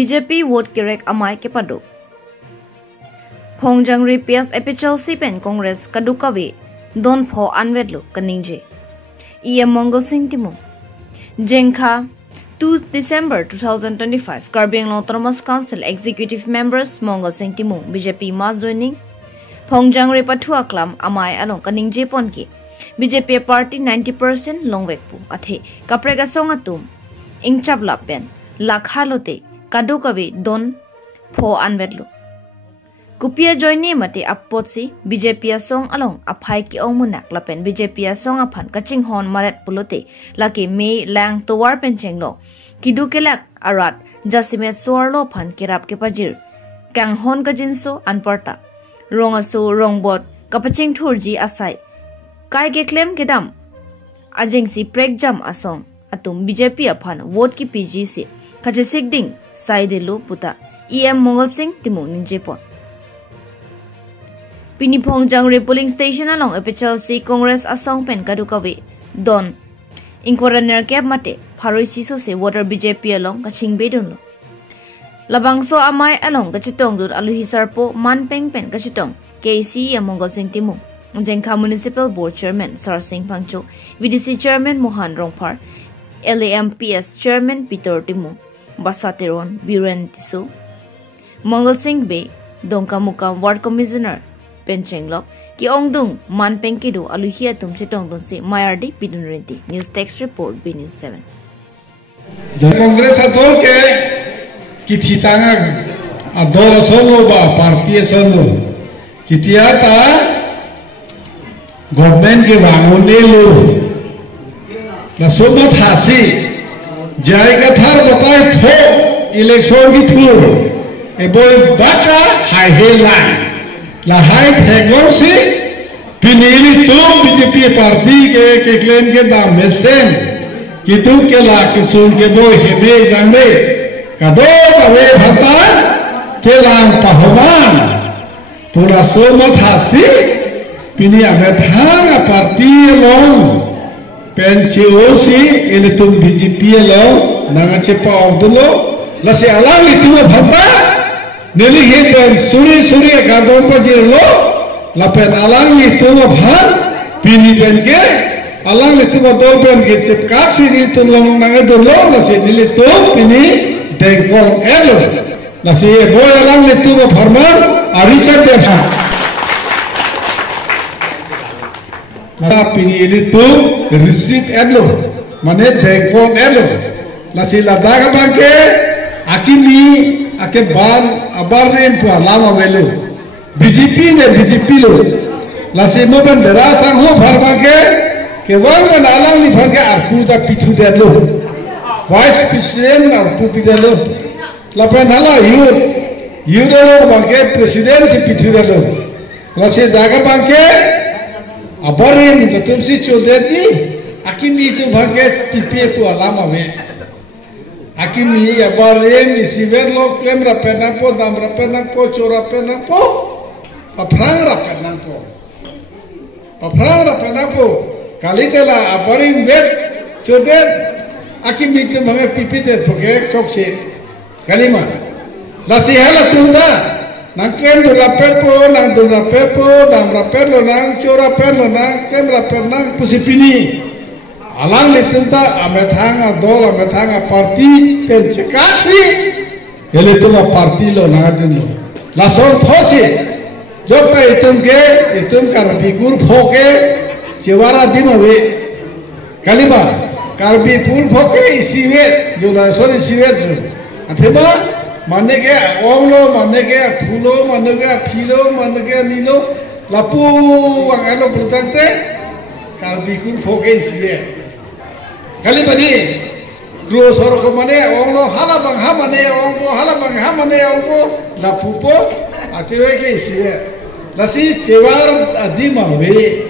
BJP vote kirek amai ke padu. Phongjang repias epichal sipen Congress kadukawi don pho anwedlu kaningje. Mongol Singh Timung. Jengkha 2 December 2025 Karbi Anglong Autonomous Council Executive Members Mongol Singh Timung BJP mass joining Phongjang repathua klam amai along kaningje ponki BJP party 90% longwekpu athe kaprega songatum ingchap lapen lakhalote kadukawi don pho anwedlu. Kupia joini mati appotsi BJP asong along aphai ki omunak lapen BJP asong aphan kaching hon maret pulote laki me lang towar penchenglo kidukelak arat jasimet suarlo phan kirap ke pajir kang hon ka jinso anparta rongaso rongbot kapaching thurji asai kai ke claim kedam ajengsi pregjam asong atum BJP aphan vote ki PG se kache sikding saidelu puta Mongol Singh Timung ninjepon Pini Phongjang polling station along epichal si Congress asong pen kadukawi don inkoraner kep mate pharoi siso se voter BJP along kaching bedon lo labangso amai along kachitong dur aluhisarpo manpeng pen kachitong KC Mongol Singh Timung Jengkha Municipal Board Chairman Sar Singh Pangcho VDC Chairman Mohan Rongphar LAMPS Chairman Peter Timung Basatiron Biren Tisu Mongol Singh Bay Dongkamuka Ward Commissioner Penchenglo ki ongdung manpeng kidu aluhia tum chitong dun se mayardi pidunrenti news text report B News 7 Congress atol ke kithitanga adol solo ba party solo kitiata government ke bangone lo la sobat hasi jaiga thar batai tho election ki thur e boy baka hai helan lahai thegor se pinili tum BJP party ke claim ke da mesen kitu ke la kisun ke boy hebe jambe kado kawe bhata ke lang pahoman pura somat hasi pini amethanga party long pencio si ele tum BJP long nanga chepa ogdulo lase alang itu bhata Nili hitan suri kadon pajir lo lapen alang itu bhan pini pen ke alang itu badol pen ke cetkak si itu long nange dolo lasi nili tu pini dengkong elo lasi boy alang itu bharman aricha defa la pini ini tu receipt elo mane dengkong elo lasi ladaga bangke akimi ake ban abarin pua lama velu BJP lo lasi mo ban dera sang ho bharba ke wang ban alang ni bharga arpu da pichu de lo vice president arpu pi de lo la ban ala yu de lo bangke president si pichu de lo lasi daga bangke abarin gatum si chodeji akimi tu bharga pipe pua lama ve Akimi abarem isiver lo klem rapenapo dam rapenapo chora penapo paprang rapenapo kalitela abarim vet chodet akimi tu mame pipite poke kokse kalima lasi hala tunda nang klem do rapepo nang do rapepo dam rapelo nang chora pelo nang klem rapenang pusipini alang litinta amethanga dol amethanga party penchekasi ele tuma party lo nagadin lo lason thosi jokta itum karbi gur phoke chewara din hobe kalima karbi pur phoke isiwe jola sori siwe jo atheba mane ke onglo mane ke phulo mane ke philo mane ke nilo lapu angalo prutante karbi gur phoke isiwe kali bani gro sor ko mane onglo halabang hamane ongko la pupo atewe ke isiwe lasi chewar adima we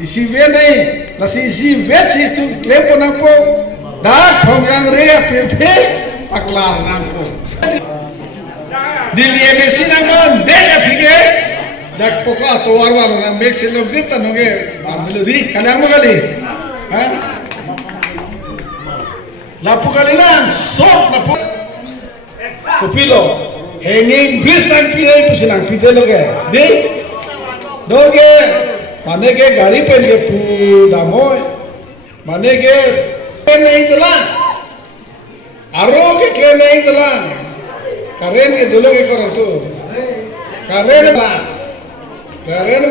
isiwe nei lasi isiwe si tu klepo nangpo da Phongjang re pepe pakla nangpo diliye besi nangko dek apike jak poka towar wala na mek selok dita noge amiluri kalang mo kali ha Lapu kalilan, sok lapu. kupilo hanging bridge nang pidai pusinang pidai loge di doge mane ke gari pen ke pu damoy mane ke pen nahi dolan aro ke kren nahi dolan karen ke dulu ke koran tu karen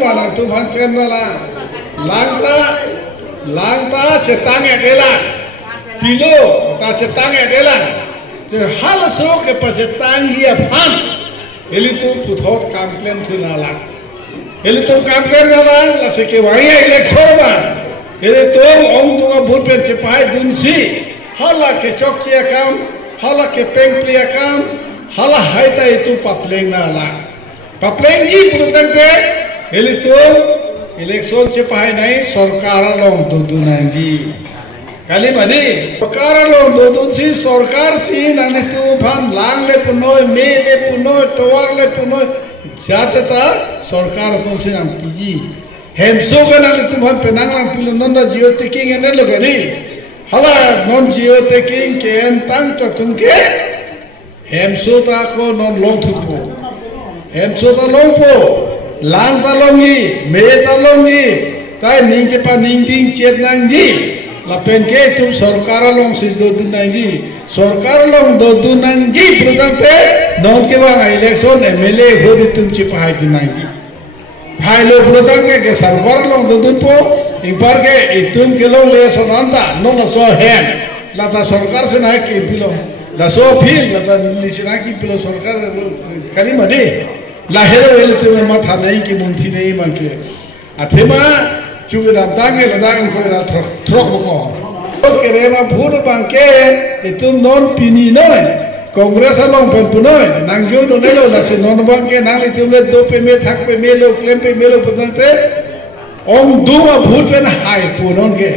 mana tu bhan kren wala langta cetang edela pilo ta cetang edela je hal so ke pacetang hi aphan eli tu puthot complain tu nala eli tu complain nala la se ke wai election ba eli tu ong tu ga vote pen chepai dunsi hala ke chokchi akam hala ke pengpli akam hala haita itu papleng nala papleng ji purutang te eli tu election chepai nai sarkar long dudu nanji kali madi sarkar long dudu si sarkar si nani tu phan lang le punoi me le punoi towar le punoi jate ta sarkar kon si nam piji hemso ga nani tu phan penang lang pilu nonda geo taking ene lo gari hala non geo taking ken tang to tumke hemso ta ko non long thupo hemso ta long po lang ta longi me ta longi tai ning che pa ning ding chet nang ji la pen ke tum sarkar long sis do dun nang ji sarkar long do dun nang ji pradante non ke ba election mla ho tum che pa dun nang ji hai lo pradante ke sarkar long do dun po impar ke itum ke long le so nanda no na so hen la ta sarkar se na ke pilo la so phil la ta ni se na ki pilo sarkar kali made lahero el tu matha nahi ki munthi nahi manke athema chuge dam tange ladang ko ra throk ko kerema phur bangke itum non pini noi congress along pen punoi nangjo no nelo la se non bangke nang le tum le do pe me thak pe me lo claim pe me lo potante ong duma bhut pen hai punon ke